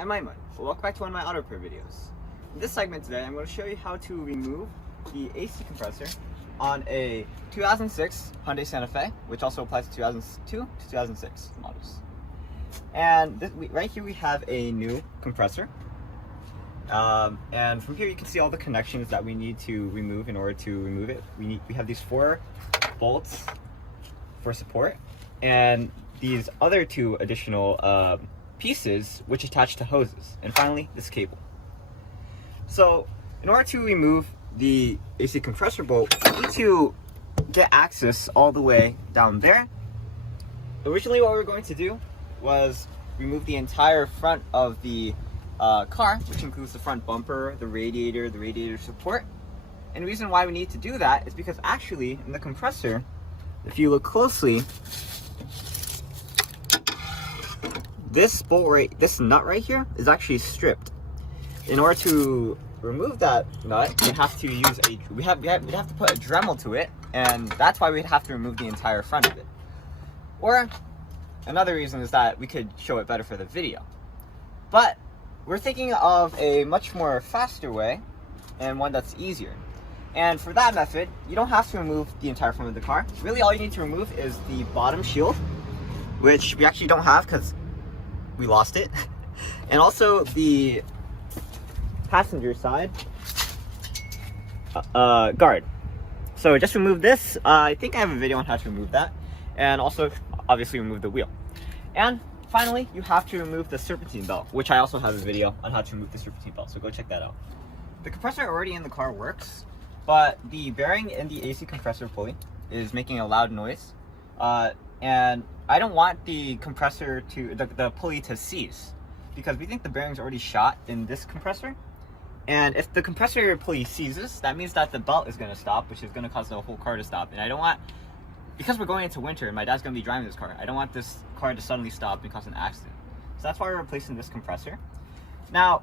I'm Aiman. Welcome back to one of my auto repair videos. In this segment today, I'm going to show you how to remove the AC compressor on a 2006 Hyundai Santa Fe, which also applies to 2002 to 2006 models. And right here we have a new compressor. And from here you can see all the connections that we need to remove in order to remove it. We have these 4 bolts for support, and these other 2 additional pieces which attach to hoses, and finally this cable. So in order to remove the AC compressor bolt, we need to get access all the way down there. Originally what we were going to do was remove the entire front of the car, which includes the front bumper, the radiator support. And the reason why we need to do that is because actually in the compressor, if you look closely, this nut right here is actually stripped. In order to remove that nut, we'd have to put a dremel to it, and that's why we'd have to remove the entire front of it. Or another reason is that we could show it better for the video. But we're thinking of a much more faster way and one that's easier. And for that method, you don't have to remove the entire front of the car. Really all you need to remove is the bottom shield, which we actually don't have because we lost it, and also the passenger side guard. So just remove this. I think I have a video on how to remove that, and also obviously remove the wheel. And finally, you have to remove the serpentine belt, which I also have a video on how to remove the serpentine belt, so go check that out. The compressor already in the car works, but the bearing in the AC compressor pulley is making a loud noise, and I don't want the compressor to the pulley to seize, because we think the bearing's already shot in this compressor. And if the compressor pulley seizes, that means that the belt is going to stop, which is going to cause the whole car to stop. And I don't want, because we're going into winter and my dad's going to be driving this car, I don't want this car to suddenly stop and cause an accident. So that's why we're replacing this compressor. Now,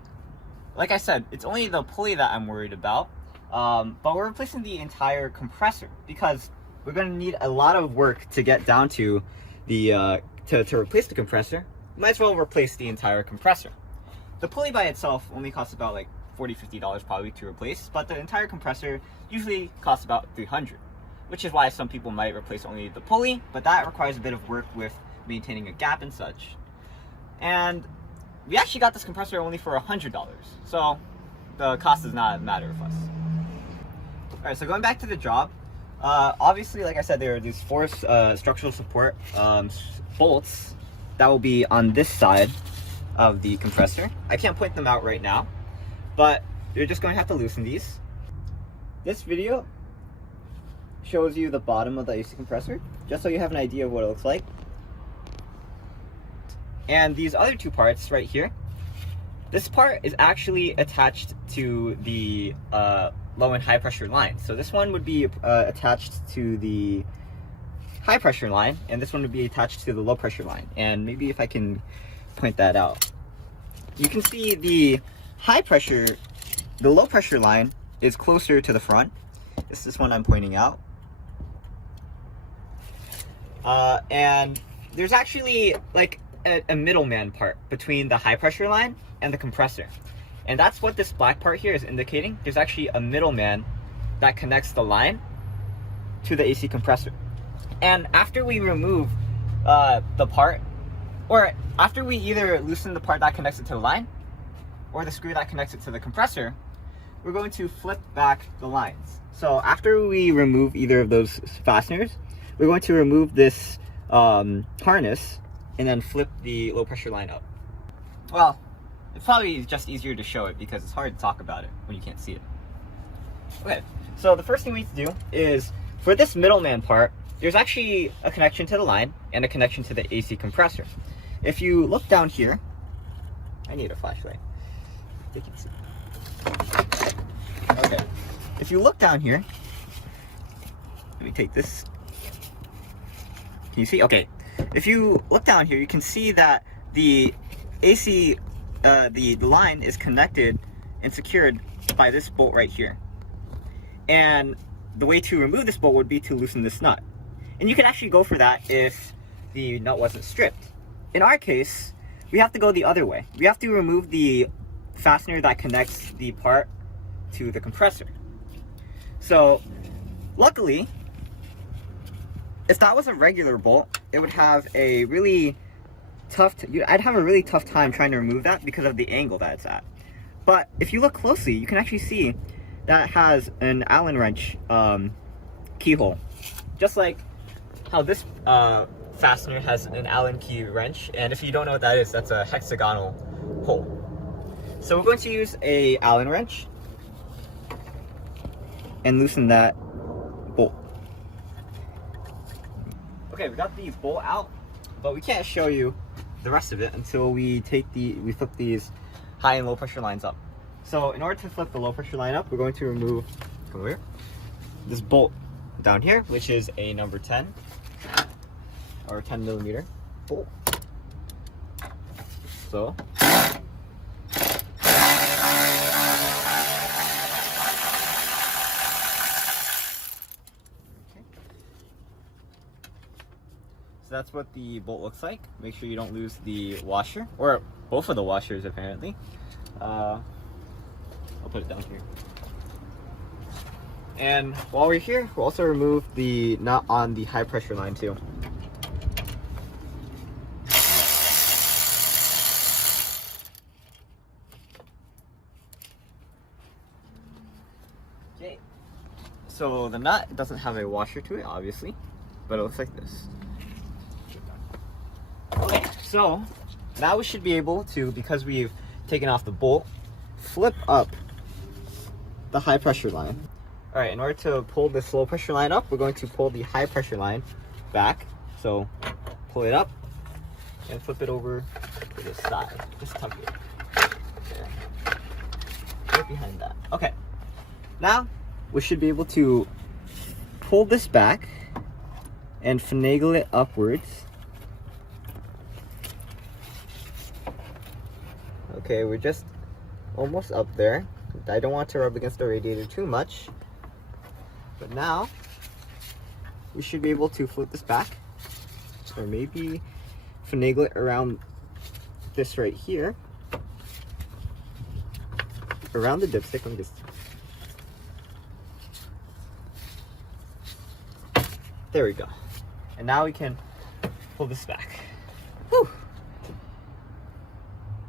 like I said, it's only the pulley that I'm worried about, but we're replacing the entire compressor because we're going to need a lot of work to get down to the to replace the compressor. Might as well replace the entire compressor. The pulley by itself only costs about like $40–50 probably to replace, but the entire compressor usually costs about $300, which is why some people might replace only the pulley, but that requires a bit of work with maintaining a gap and such. And we actually got this compressor only for $100, so the cost does not matter for us. Alright, so going back to the job, obviously, like I said, there are these 4 structural support bolts that will be on this side of the compressor. I can't point them out right now, but you're just going to have to loosen these. This video shows you the bottom of the AC compressor, just so you have an idea of what it looks like. And these other 2 parts right here, this part is actually attached to the low and high pressure line. So this one would be attached to the high pressure line, and this one would be attached to the low pressure line. And maybe if I can point that out, you can see the low pressure line is closer to the front. It's this one I'm pointing out. And there's actually like a middleman part between the high pressure line and the compressor. And that's what this black part here is indicating. There's actually a middleman that connects the line to the AC compressor. And after we remove the part, or after we either loosen the part that connects it to the line, or the screw that connects it to the compressor, we're going to flip back the lines. So after we remove either of those fasteners, we're going to remove this harness and then flip the low pressure line up. Well, it's probably just easier to show it because it's hard to talk about it when you can't see it. Okay, so the first thing we need to do is, for this middleman part, there's actually a connection to the line and a connection to the AC compressor. If you look down here, I need a flashlight. You can see. Okay, if you look down here, let me take this. Can you see? Okay, if you look down here, you can see that the AC, the line is connected and secured by this bolt right here. And the way to remove this bolt would be to loosen this nut. And you can actually go for that if the nut wasn't stripped. In our case, we have to go the other way. We have to remove the fastener that connects the part to the compressor. So luckily, if that was a regular bolt, it would have a really I'd have a really tough time trying to remove that because of the angle that it's at. But if you look closely, you can actually see that it has an Allen wrench keyhole. Just like how this fastener has an Allen key wrench, and if you don't know what that is, that's a hexagonal hole. So we're going to use a Allen wrench and loosen that bolt. Okay, we got the bolt out, but we can't show you the rest of it until we flip these high and low pressure lines up. So in order to flip the low pressure line up, we're going to remove, come over here, this bolt down here, which is a number 10 or 10 millimeter bolt. So that's what the bolt looks like. Make sure you don't lose the washer, or both of the washers apparently. I'll put it down here. And while we're here, we'll also remove the nut on the high pressure line too. Okay, so the nut doesn't have a washer to it, obviously, but it looks like this. Okay, so now we should be able to, because we've taken off the bolt, flip up the high pressure line. All right, in order to pull this low pressure line up, we're going to pull the high pressure line back. So pull it up and flip it over to the side. Just tuck it there. Right behind that. Okay, now we should be able to pull this back and finagle it upwards. Okay, we're just almost up there. I don't want to rub against the radiator too much. But now, we should be able to flip this back. Or maybe finagle it around this right here. Around the dipstick. Let me just... There we go. And now we can pull this back. Whew.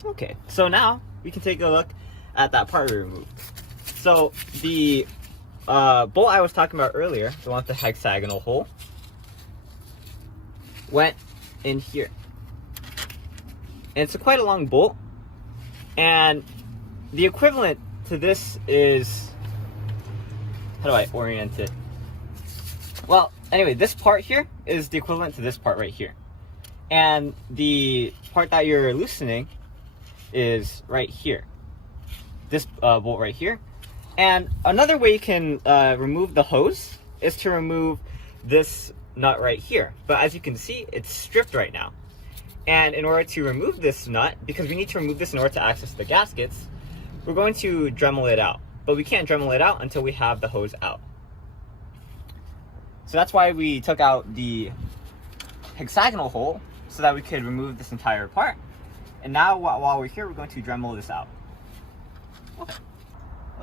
Okay, so now we can take a look at that part we removed. So the bolt I was talking about earlier, the one with the hexagonal hole, went in here. And it's quite a long bolt, and the equivalent to this is, how do I orient it? Well, anyway, this part here is the equivalent to this part right here. And the part that you're loosening is right here. This bolt right here. And another way you can remove the hose is to remove this nut right here. But as you can see, it's stripped right now. And in order to remove this nut, because we need to remove this in order to access the gaskets, we're going to dremel it out. But we can't dremel it out until we have the hose out. So that's why we took out the hexagonal hole, so that we could remove this entire part. And now while we're here, we're going to dremel this out.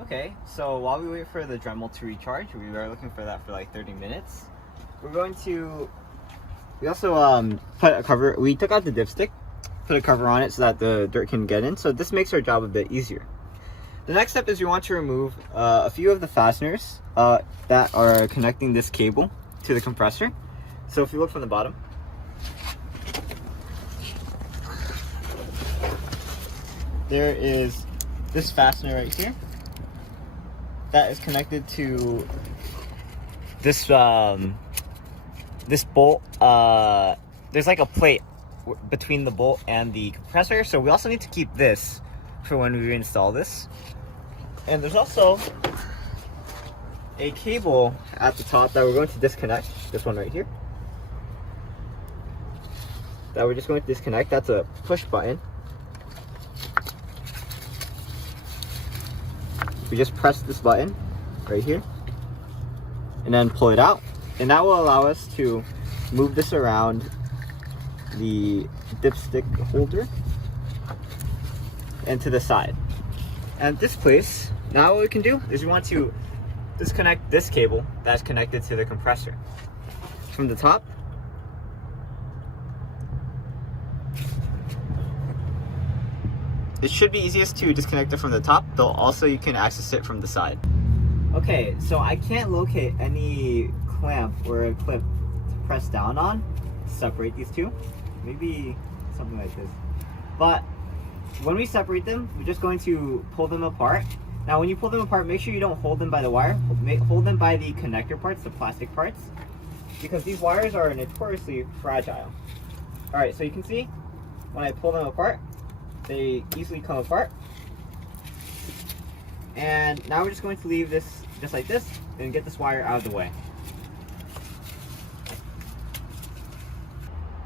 Okay, so while we wait for the dremel to recharge, we are looking for that for like 30 minutes. We're going to, we also put a cover, we took out the dipstick, put a cover on it so that the dirt can get in. So this makes our job a bit easier. The next step is we want to remove a few of the fasteners that are connecting this cable to the compressor. So if you look from the bottom, there is this fastener right here that is connected to this this bolt. There's like a plate between the bolt and the compressor, so we also need to keep this for when we reinstall this. And there's also a cable at the top that we're going to disconnect, this one right here, that we're just going to disconnect. That's a push button. We just press this button right here and then pull it out, and that will allow us to move this around the dipstick holder and to the side. And this place, now what we can do is we want to disconnect this cable that's connected to the compressor. From the top, it should be easiest to disconnect it from the top, though also you can access it from the side. Okay, so I can't locate any clamp or a clip to press down on to separate these two. Maybe something like this. But when we separate them, we're just going to pull them apart. Now when you pull them apart, make sure you don't hold them by the wire. Hold them by the connector parts, the plastic parts, because these wires are notoriously fragile. Alright, so you can see when I pull them apart, they easily come apart. And now we're just going to leave this just like this and get this wire out of the way.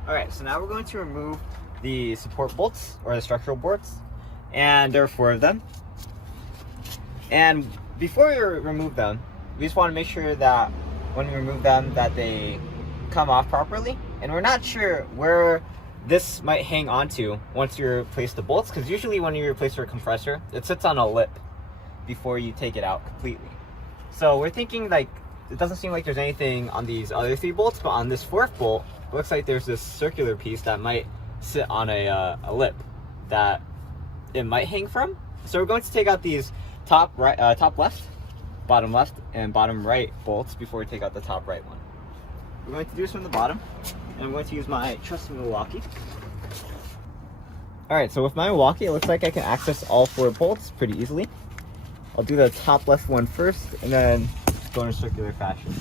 Alright, so now we're going to remove the support bolts or the structural bolts, and there are 4 of them. And before we remove them, we just want to make sure that when we remove them that they come off properly. And we're not sure where this might hang onto once you replace the bolts, because usually when you replace your compressor, it sits on a lip before you take it out completely. So we're thinking like, it doesn't seem like there's anything on these other 3 bolts, but on this 4th bolt, it looks like there's this circular piece that might sit on a lip that it might hang from. So we're going to take out these top left, and bottom right bolts before we take out the top right one. We're going to do this from the bottom, and I'm going to use my trusty Milwaukee. Alright, so with my Milwaukee, it looks like I can access all 4 bolts pretty easily. I'll do the top left one first, and then go in a circular fashion.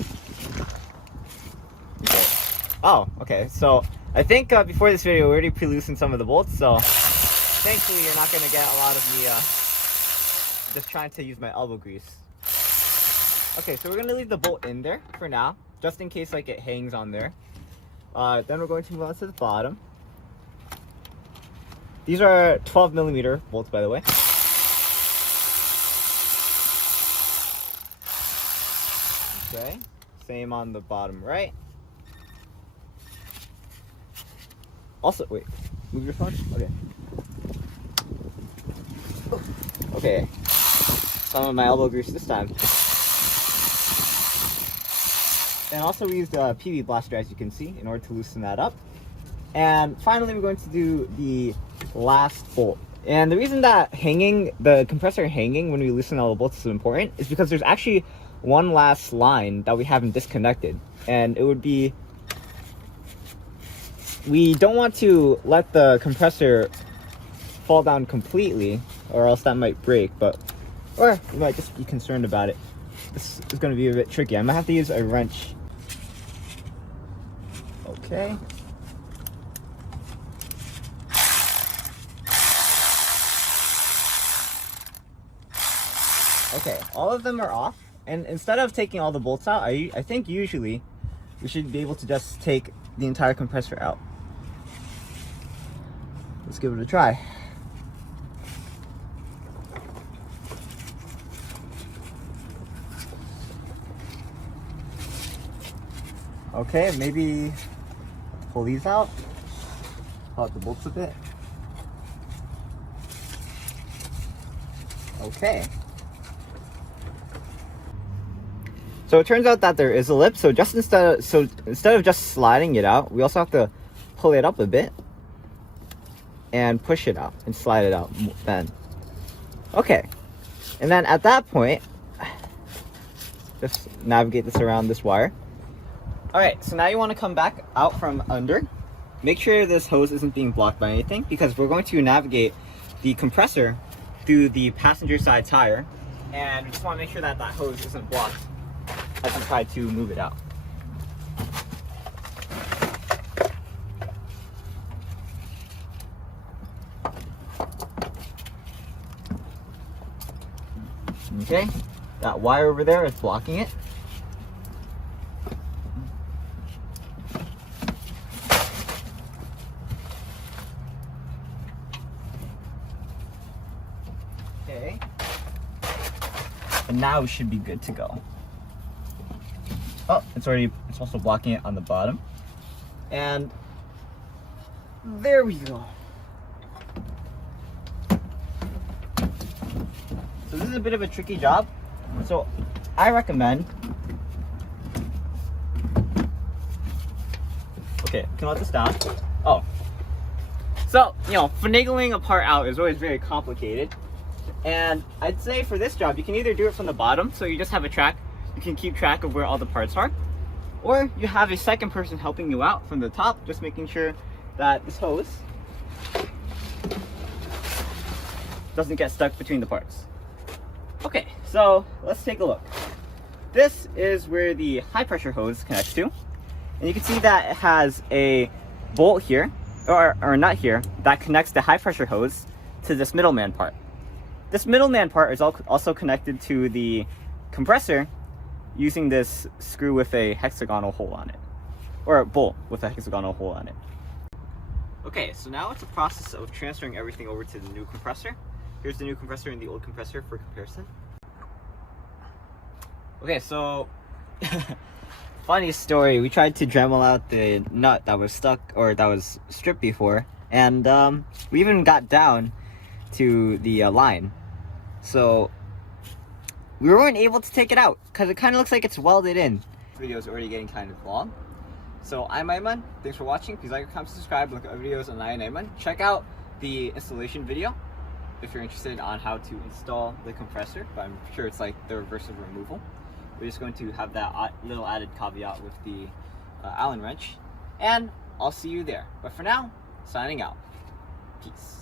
Okay. Oh, okay, so I think before this video, we already pre-loosened some of the bolts, so thankfully you're not going to get a lot of me just trying to use my elbow grease. Okay, so we're going to leave the bolt in there for now, just in case like it hangs on there. Then we're going to move on to the bottom. These are 12mm bolts, by the way. Okay, same on the bottom right. Also, wait, move your phone? Okay. Okay, some of my elbow grease this time. And also we used a PV blaster, as you can see, in order to loosen that up. And finally we're going to do the last bolt. And the reason that the compressor hanging when we loosen all the bolts is important is because there's actually one last line that we haven't disconnected. And it would be, we don't want to let the compressor fall down completely, or else that might break, or you might just be concerned about it. This is going to be a bit tricky. I might have to use a wrench. Okay. Okay, all of them are off. And instead of taking all the bolts out, I think usually we should be able to just take the entire compressor out. Let's give it a try. Okay, maybe pull these out, pull out the bolts a bit. Okay. So it turns out that there is a lip, so instead of just sliding it out, we also have to pull it up a bit and push it out and slide it out then. Okay. And then at that point, just navigate this around this wire. Alright, so now you want to come back out from under. Make sure this hose isn't being blocked by anything, because we're going to navigate the compressor through the passenger side tire, and we just want to make sure that that hose isn't blocked as we try to move it out. Okay, that wire over there is blocking it. Okay, and now we should be good to go. Oh, it's also blocking it on the bottom. And there we go. is a bit of a tricky job, so I recommend. Okay, can I let this down? Oh. So, you know, finagling a part out is always very complicated. And I'd say for this job, you can either do it from the bottom, so you just have a track, you can keep track of where all the parts are, or you have a second person helping you out from the top, just making sure that this hose doesn't get stuck between the parts. Okay, so let's take a look. This is where the high pressure hose connects to. And you can see that it has a bolt here, or nut here, that connects the high pressure hose to this middleman part. This middleman part is also connected to the compressor using this screw with a hexagonal hole on it, or a bolt with a hexagonal hole on it. Okay, so now it's a process of transferring everything over to the new compressor. Here's the new compressor and the old compressor for comparison. Okay, so funny story, we tried to dremel out the nut that was stuck, or that was stripped before, and we even got down to the line. So we weren't able to take it out because it kind of looks like it's welded in. This video is already getting kind of long. So I'm Aiman, thanks for watching. Please like, comment, subscribe, look at videos on EyeOnAiman. Check out the installation video if you're interested on how to install the compressor, but I'm sure it's like the reverse of removal. We're just going to have that little added caveat with the Allen wrench, and I'll see you there. But for now, signing out. Peace.